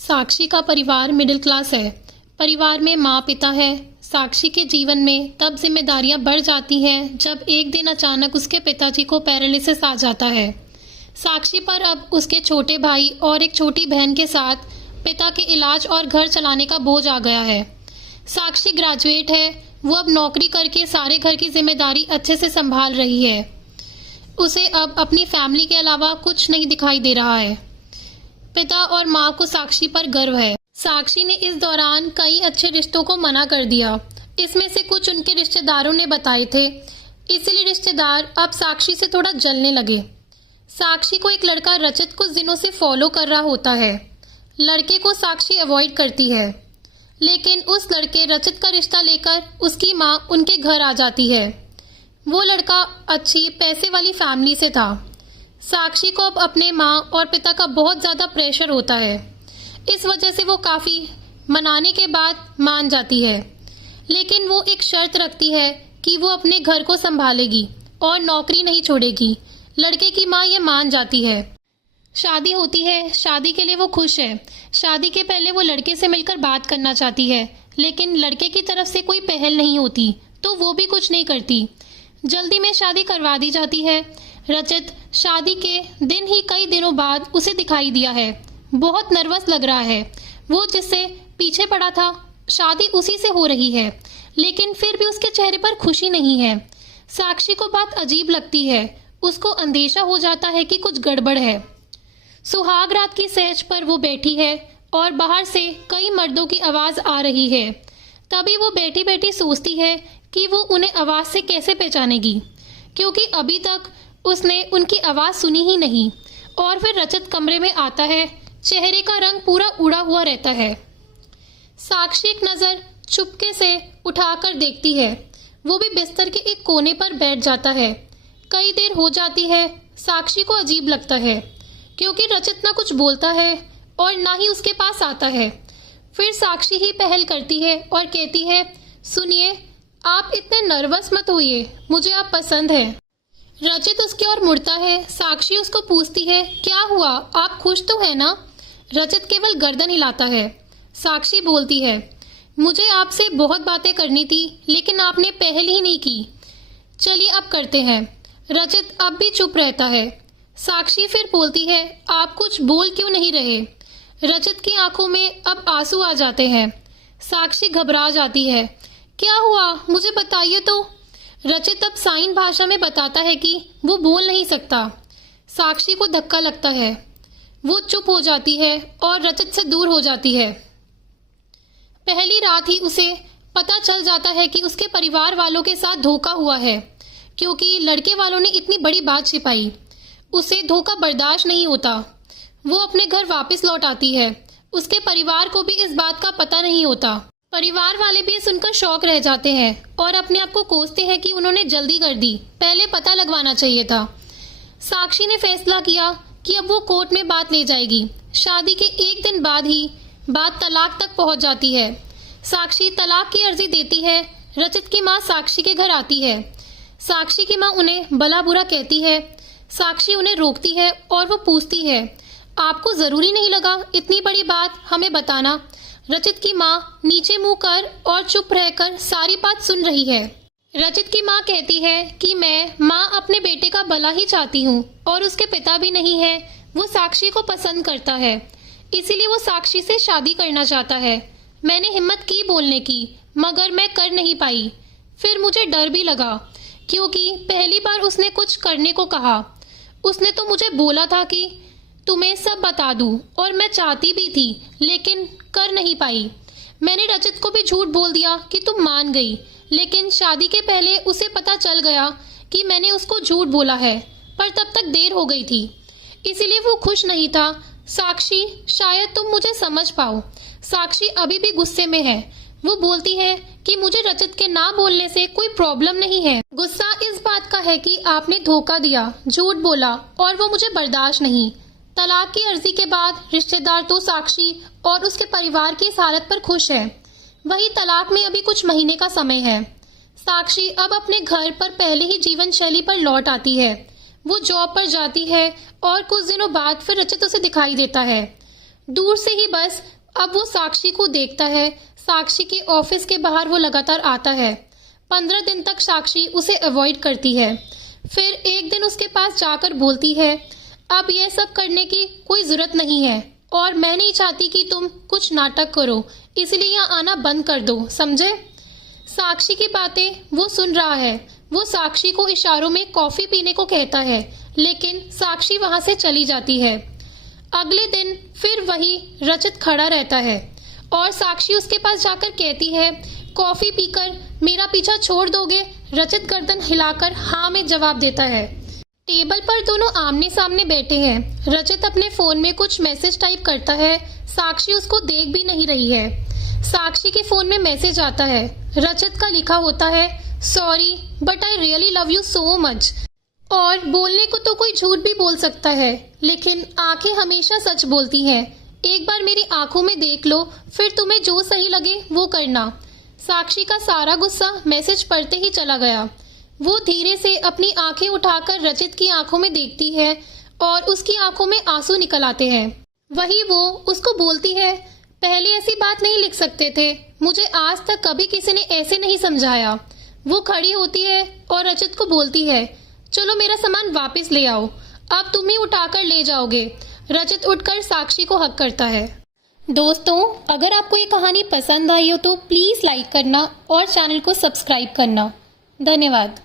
साक्षी का परिवार middle class है। परिवार में माँ पिता है। साक्षी के जीवन में तब जिम्मेदारियां बढ़ जाती हैं जब एक दिन अचानक उसके पिताजी को पैरालिसिस आ जाता है। साक्षी पर अब उसके छोटे भाई और एक छोटी बहन के साथ पिता के इलाज और घर चलाने का बोझ आ गया है। साक्षी ग्रेजुएट है। वो अब नौकरी करके सारे घर की जिम्मेदारी अच्छे से संभाल रही है। उसे अब अपनी फैमिली के अलावा कुछ नहीं दिखाई दे रहा है। पिता और माँ को साक्षी पर गर्व है। साक्षी ने इस दौरान कई अच्छे रिश्तों को मना कर दिया। इसमें से कुछ उनके रिश्तेदारों ने बताए थे, इसलिए रिश्तेदार अब साक्षी से थोड़ा जलने लगे। साक्षी को एक लड़का रचित कुछ दिनों से फॉलो कर रहा होता है। लड़के को साक्षी अवॉइड करती है, लेकिन उस लड़के रचित का रिश्ता लेकर उसकी माँ उनके घर आ जाती है। वो लड़का अच्छी पैसे वाली फैमिली से था। साक्षी को अब अपने माँ और पिता का बहुत ज़्यादा प्रेशर होता है। इस वजह से वो काफ़ी मनाने के बाद मान जाती है, लेकिन वो एक शर्त रखती है कि वो अपने घर को संभालेगी और नौकरी नहीं छोड़ेगी। लड़के की माँ ये मान जाती है। शादी होती है। शादी के लिए वो खुश है। शादी के पहले वो लड़के से मिलकर बात करना चाहती है, लेकिन लड़के की तरफ से कोई पहल नहीं होती, तो वो भी कुछ नहीं करती। जल्दी में शादी करवा दी जाती है। रचित शादी के दिन ही कई दिनों बाद उसे दिखाई दिया है। बहुत नर्वस लग रहा है। वो जिससे पीछे पड़ा था, शादी उसी से हो रही है, लेकिन फिर भी उसके चेहरे पर खुशी नहीं है। साक्षी को बात अजीब लगती है। उसको अंदेशा हो जाता है कि कुछ गड़बड़ है। सुहाग रात की सहज पर वो बैठी है और बाहर से कई मर्दों की आवाज आ रही है। तभी वो बैठी बैठी सोचती है कि वो उन्हें आवाज से कैसे पहचानेगी, क्योंकि अभी तक उसने उनकी आवाज सुनी ही नहीं। और फिर रचित कमरे में आता है। चेहरे का रंग पूरा उड़ा हुआ रहता है। साक्षी एक नजर चुपके से उठाकर देखती है। वो भी बिस्तर के एक कोने पर बैठ जाता है। कई देर हो जाती है। साक्षी को अजीब लगता है, क्योंकि रचित ना कुछ बोलता है और ना ही उसके पास आता है। फिर साक्षी ही पहल करती है और कहती है, सुनिए, आप इतने नर्वस मत होइए, मुझे आप पसंद है। रचित उसकी ओर मुड़ता है। साक्षी उसको पूछती है, क्या हुआ, आप खुश तो है ना? रचित केवल गर्दन हिलाता है। साक्षी बोलती है, मुझे आपसे बहुत बातें करनी थी, लेकिन आपने पहल ही नहीं की। चलिए अब करते हैं। रचित अब भी चुप रहता है। साक्षी फिर बोलती है, आप कुछ बोल क्यों नहीं रहे? रचित की आंखों में अब आंसू आ जाते हैं। साक्षी घबरा जाती है। क्या हुआ, मुझे बताइए तो। रचित अब साइन भाषा में बताता है कि वो बोल नहीं सकता। साक्षी को धक्का लगता है। वो चुप हो जाती है और रचित से दूर हो जाती है। पहली रात ही उसे पता चल जाता है कि उसके परिवार वालों के साथ धोखा हुआ है, क्योंकि लड़के वालों ने इतनी बड़ी बात छिपाई। उसे धोखा बर्दाश्त नहीं होता। वो अपने घर वापस लौट आती है। उसके परिवार को भी इस बात का पता नहीं होता। परिवार वाले भी सुनकर शौक रह जाते हैं और अपने आप को कोसते हैं कि उन्होंने जल्दी कर दी, पहले पता लगवाना चाहिए था। साक्षी ने फैसला किया कि अब वो कोर्ट में बात ले जाएगी। शादी के एक दिन बाद ही बात तलाक तक पहुंच जाती है। साक्षी तलाक की अर्जी देती है। रचित की माँ साक्षी के घर आती है। साक्षी की माँ उन्हें भला बुरा कहती है। साक्षी उन्हें रोकती है और वो पूछती है, आपको जरूरी नहीं लगा इतनी बड़ी बात हमें बताना? रचित की माँ नीचे मुंह कर और चुप रहकर सारी बात सुन रही है। रचित की माँ कहती है कि मैं माँ अपने बेटे का भला ही चाहती हूँ और उसके पिता भी नहीं है। वो साक्षी को पसंद करता है, इसीलिए वो साक्षी से शादी करना चाहता है। मैंने हिम्मत की बोलने की, मगर मैं कर नहीं पाई। फिर मुझे डर भी लगा, क्योंकि पहली बार उसने कुछ करने को कहा। उसने तो मुझे बोला था कि तुम्हें सब बता दूं, और मैं चाहती भी थी, लेकिन कर नहीं पाई। मैंने रचित को भी झूठ बोल दिया कि तुम मान गई, लेकिन शादी के पहले उसे पता चल गया कि मैंने उसको झूठ बोला है, पर तब तक देर हो गई थी, इसीलिए वो खुश नहीं था। साक्षी, शायद तुम मुझे समझ पाओ। साक्षी अभी भी गुस्से में है। वो बोलती है कि मुझे रचित के ना बोलने से कोई प्रॉब्लम नहीं है। गुस्सा इस बात का है कि आपने धोखा दिया, झूठ बोला, और वो मुझे बर्दाश्त नहीं। तलाक की अर्जी के बाद रिश्तेदार तो साक्षी और उसके परिवार की इस हालत पर खुश है। वही तलाक में अभी कुछ महीने का समय है। साक्षी अब अपने घर पर पहले ही जीवन शैली पर लौट आती है। वो जॉब पर जाती है और कुछ दिनों बाद फिर रचित उसे दिखाई देता है। दूर से ही बस अब वो साक्षी को देखता है। साक्षी के ऑफिस के बाहर वो लगातार आता है। 15 दिन तक साक्षी उसे अवॉइड करती है। फिर एक दिन उसके पास जाकर बोलती है, अब यह सब करने की कोई जरूरत नहीं है और मैं नहीं चाहती कि तुम कुछ नाटक करो, इसलिए यहाँ आना बंद कर दो, समझे? साक्षी की बातें वो सुन रहा है। वो साक्षी को इशारों में कॉफी पीने को कहता है, लेकिन साक्षी वहां से चली जाती है। अगले दिन फिर वही रचित खड़ा रहता है और साक्षी उसके पास जाकर कहती है, कॉफी पीकर मेरा पीछा छोड़ दोगे? रचित गर्दन हिलाकर हाँ में जवाब देता है। टेबल पर दोनों आमने सामने बैठे हैं। रचित अपने फोन में कुछ मैसेज टाइप करता है। साक्षी उसको देख भी नहीं रही है। साक्षी के फोन में मैसेज आता है। रचित का लिखा होता है, sorry but I really love you so much. और बोलने को तो कोई झूठ भी बोल सकता है, लेकिन आंखें हमेशा सच बोलती हैं। एक बार मेरी आंखों में देख लो, फिर तुम्हें जो सही लगे वो करना। साक्षी का सारा गुस्सा मैसेज पढ़ते ही चला गया। वो धीरे से अपनी आंखें उठाकर रचित की आंखों में देखती है और उसकी आंखों में आंसू निकल आते हैं। वही वो उसको बोलती है, पहले ऐसी बात नहीं लिख सकते थे, मुझे आज तक कभी किसी ने ऐसे नहीं समझाया। वो खड़ी होती है और रचित को बोलती है, चलो मेरा सामान वापस ले आओ, अब तुम ही उठाकर ले जाओगे। रचित उठकर साक्षी को हक करता है। दोस्तों, अगर आपको ये कहानी पसंद आई हो तो प्लीज़ लाइक करना और चैनल को सब्सक्राइब करना। धन्यवाद।